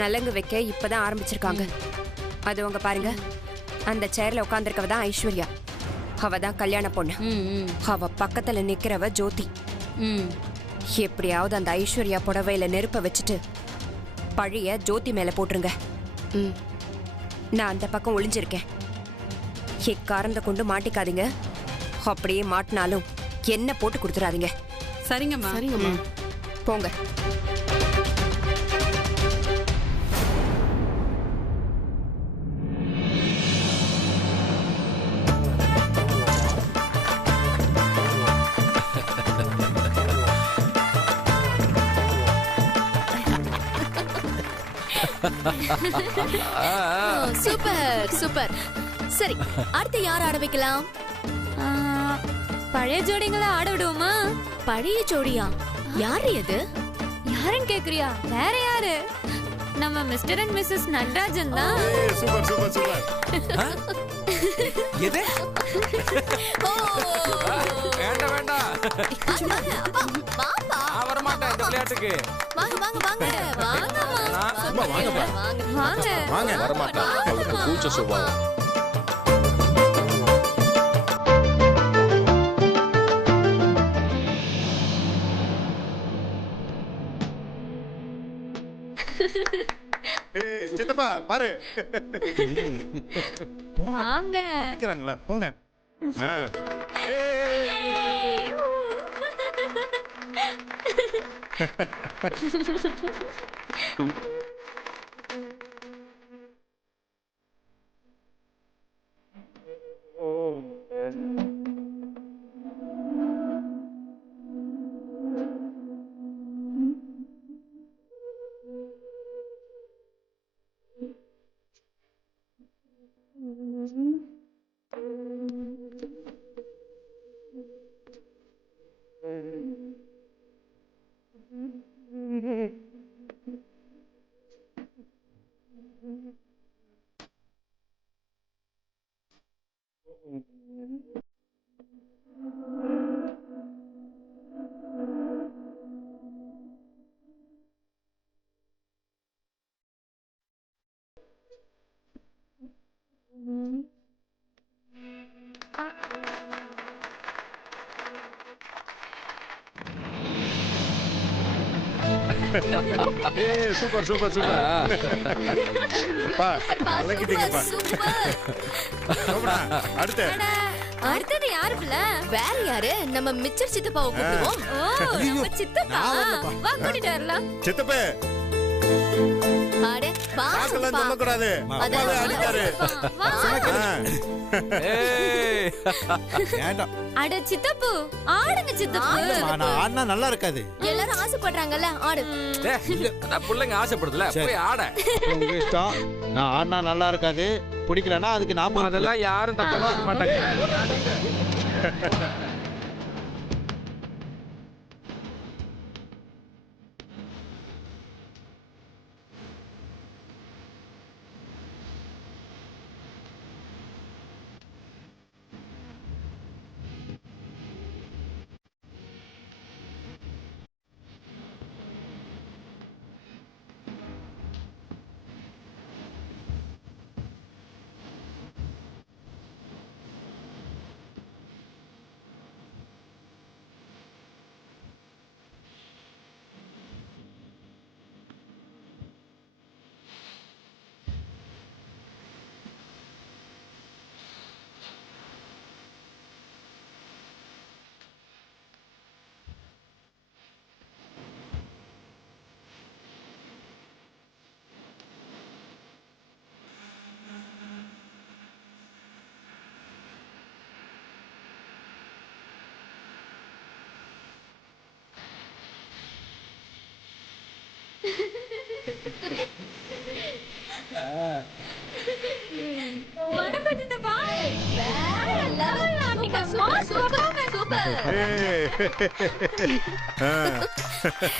நலங்கு வைக்க இப்பதான் ஆரம்பிச்சிருக்காங்க. அது உங்க பாருங்க, அந்த சேர்ல உட்காந்துருக்கவ தான் ஐஸ்வர்யா. அவ தான் கல்யாண பொண்ணு. அவ பக்கத்துல நிக்கிறவ ஜோதி. எப்படியாவது அந்த ஐஸ்வர்யா புடவையில நெருப்ப வச்சுட்டு பழிய ஜோதி மேல போட்டுருங்க. நான் அந்த பக்கம் ஒளிஞ்சிருக்கேன். எக்காரந்த கொண்டு மாட்டிக்காதீங்க. அப்படியே மாட்டினாலும் என்ன போட்டு கொடுத்துறாதீங்க. சரிங்கம்மா. சரிங்கம்மா. போங்க. Super super. சரி, அடுத்து யார் ஆட வைக்கலாம்? பழைய ஜோடிங்களை ஆட விடுவோமா? பழைய ஜோடியா? யாரு அது? யாருன்னு கேக்குறியா? வேற யாரு? நம்ம மிஸ்டர் அண்ட் மிஸ்ஸஸ் நடராஜன் தான். Super super super. எது? வேண்டாம் வேண்டாம். வர மாட்டேன் இந்த விளையாட்டுக்கு. வாங்க வாங்க வாங்க வாங்க வாங்க வாங்க. வர மாட்டேன், அவளுக்கு கூச்ச சுபாவம். சித்தப்பா பாரு. வாங்க. கேக்குறாங்களா? போங்க. Super super super. பா அழகிட்டீங்கப்பா. அடுத்து அடுத்தது யாரு பிள்ளை? வேற யாரு? நம்ம மிச்சர் சித்தப்பாவை கூப்பிடுவோம். ஓ, நம்ம சித்தப்பா. வா கூட்டிட்டு வரலாம். சித்தப்பே அட வா காக்கெல்லாம் சொல்லக்கூடாது. அப்பாவே ஆடிட்டாரு. வேண்டாம். அட சித்தப்பு, ஆடுங்க சித்தப்பு. நான் ஆடினா நல்லா இருக்காது. எல்லாரும் ஆசைப்படுறாங்கல்ல, ஆடு. அதான் பிள்ளைங்க ஆசைப்படுதுல, போய் ஆட. உங்க இஷ்டம். நான் ஆடினா நல்லா இருக்காது, பிடிக்கலன்னா அதுக்கு நாம அதெல்லாம் யாரும் தப்பா சொல்ல மாட்டாங்க.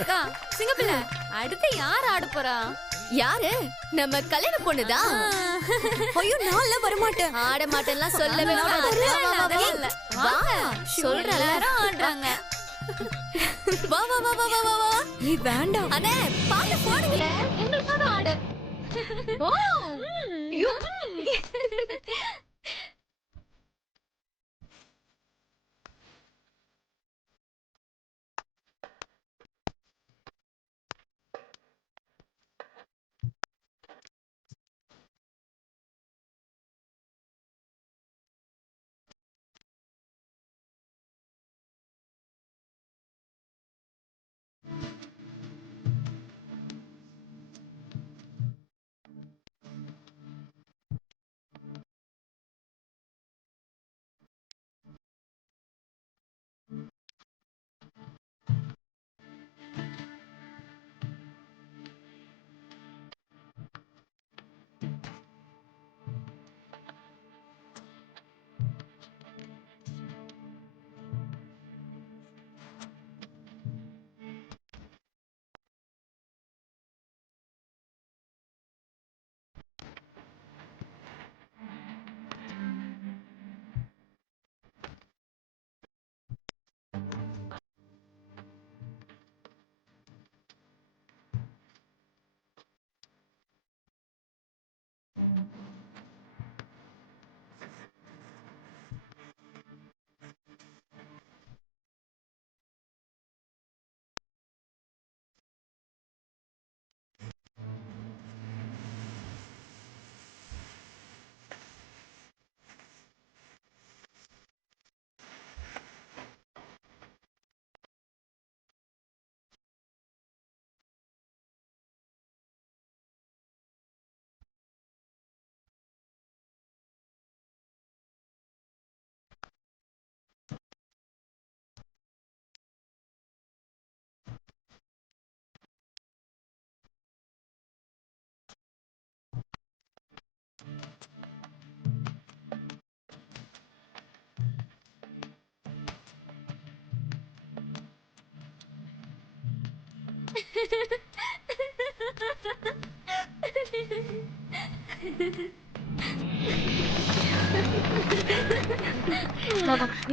அக்கா, சிங்கப்பிள்ளை, அடுத்து யார் ஆட போறா? யாரு? நம்ம கல்யாண பொண்ணுதான். ஐயோ, நான்ல வர மாட்டேன். ஆட மாட்டேன்லாம் சொல்லவே கூடாது. சொல்றேன், எல்லாரும் ஆடுறாங்க. வா வா வா வா வா வா வா. நீ வேண்டாம். அண்ணே பாட்டு போடுங்க. எங்களுக்காக ஆடு. ஓ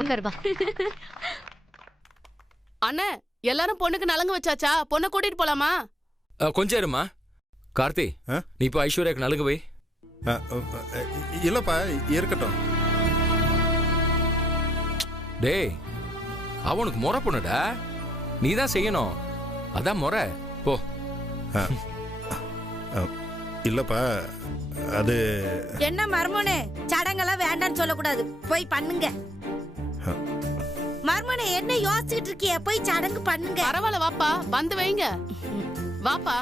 உட்காருப்பா. அண்ணே எல்லாரும் பொண்ணுக்கு நலங்கு வச்சாச்சா? பொண்ணை கூட்டிட்டு போலாமா? கொஞ்சம் இருமா கார்த்தி. நீ இப்போ ஐஸ்வர்யாக்கு நலுங்கு வை. இல்லப்பா இருக்கட்டும். டேய் அவனுக்கு முறை பொண்ணுடா, நீ தான் செய்யணும். அதான் முறை. போ. இல்லப்பா அது என்ன மர்மனே, சடங்கெல்லாம் வேண்டான்னு சொல்லக்கூடாது, போய் பண்ணுங்க. மர்மனே என்ன யோசிச்சுட்டு இருக்கிய? போய் சடங்கு பண்ணுங்க. பரவாயில்ல வாப்பா, வந்து வைங்க. வாப்பா.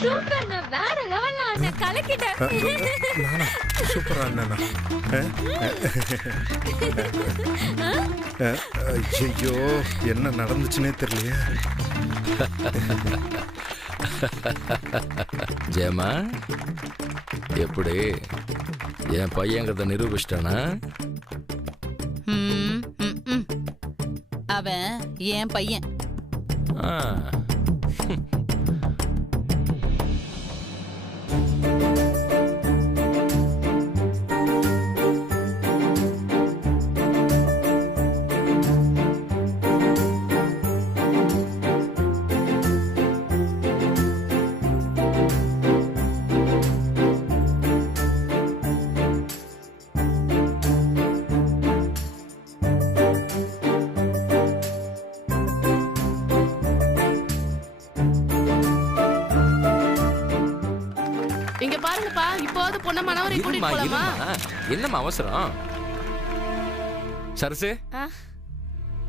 சூப்பர், நான் வேற லெவல்ல ஆன கலக்கிட்டேன். நானா சூப்பரா அண்ணனா? ஐயோ என்ன நடந்துச்சுன்னே தெரியலையே. ஜெயமா, எப்படி என் பையங்கிறத நிரூபிச்சிட்டானா? அவன் என் பையன். ஆ. இங்க பாருங்கப்பா, இப்போது பொண்ண மனவரை கூட்டிட்டு இருமா, போலாமா? இருமா. என்னம்மா அவசரம்? சரசு,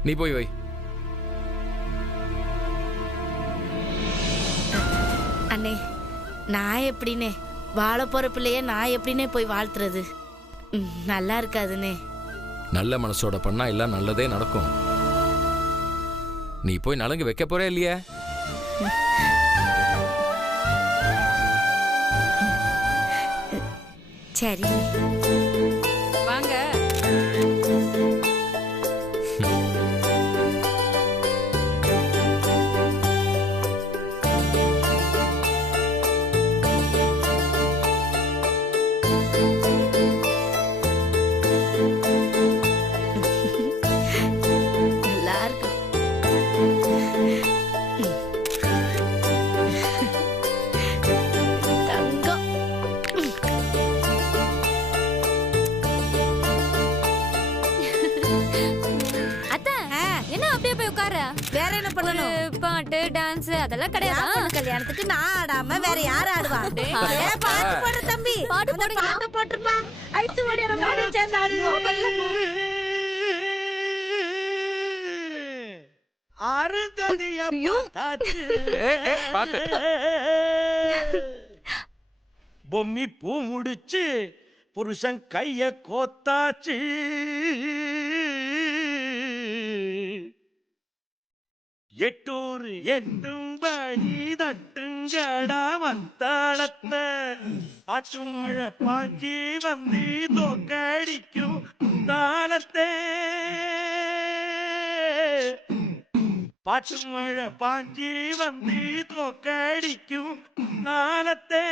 நீ போய் வை. அண்ணே நான் எப்படின்னே வாழ போற பிள்ளைய நான் எப்படின்னே போய் வாழ்த்துறது? நல்லா இருக்காதுண்ணே. நல்ல மனசோட பண்ணா எல்லாம் நல்லதே நடக்கும். நீ போய் நலங்கு வைக்க போறே இல்லையா? சரி வாங்க. நல்லா இருக்கு. தங்கம். அத்தை, என்ன அப்படியே போய் உட்கார? வேற என்ன பண்ணணும்? பாட்டு டான்ஸ் அதெல்லாம் என் கிடையாதா? பொண்ணு கல்யாணத்துக்கு நான் ஆடாம வேற யார் ஆடுவா? பாட்டு போடு தம்பி. பாட்டு போடுங்க. பாட்டு போட்டுப்பா. ஐத்து ஓடி நம்ம சேர்ந்து ஆடுவோம். பொம்மி பூ முடிச்சு புருஷன் கைய கோத்தாச்சு. எட்டூர் எட்டும் படி தட்டுங்கடா வந்தாளத்த ஆற்று மழை பாஞ்சி வந்து தோக்கடிக்கும் தாளத்தே. பாட்டு மழை பாஞ்சி வந்து தோக்கடிக்கும் நாளத்தே.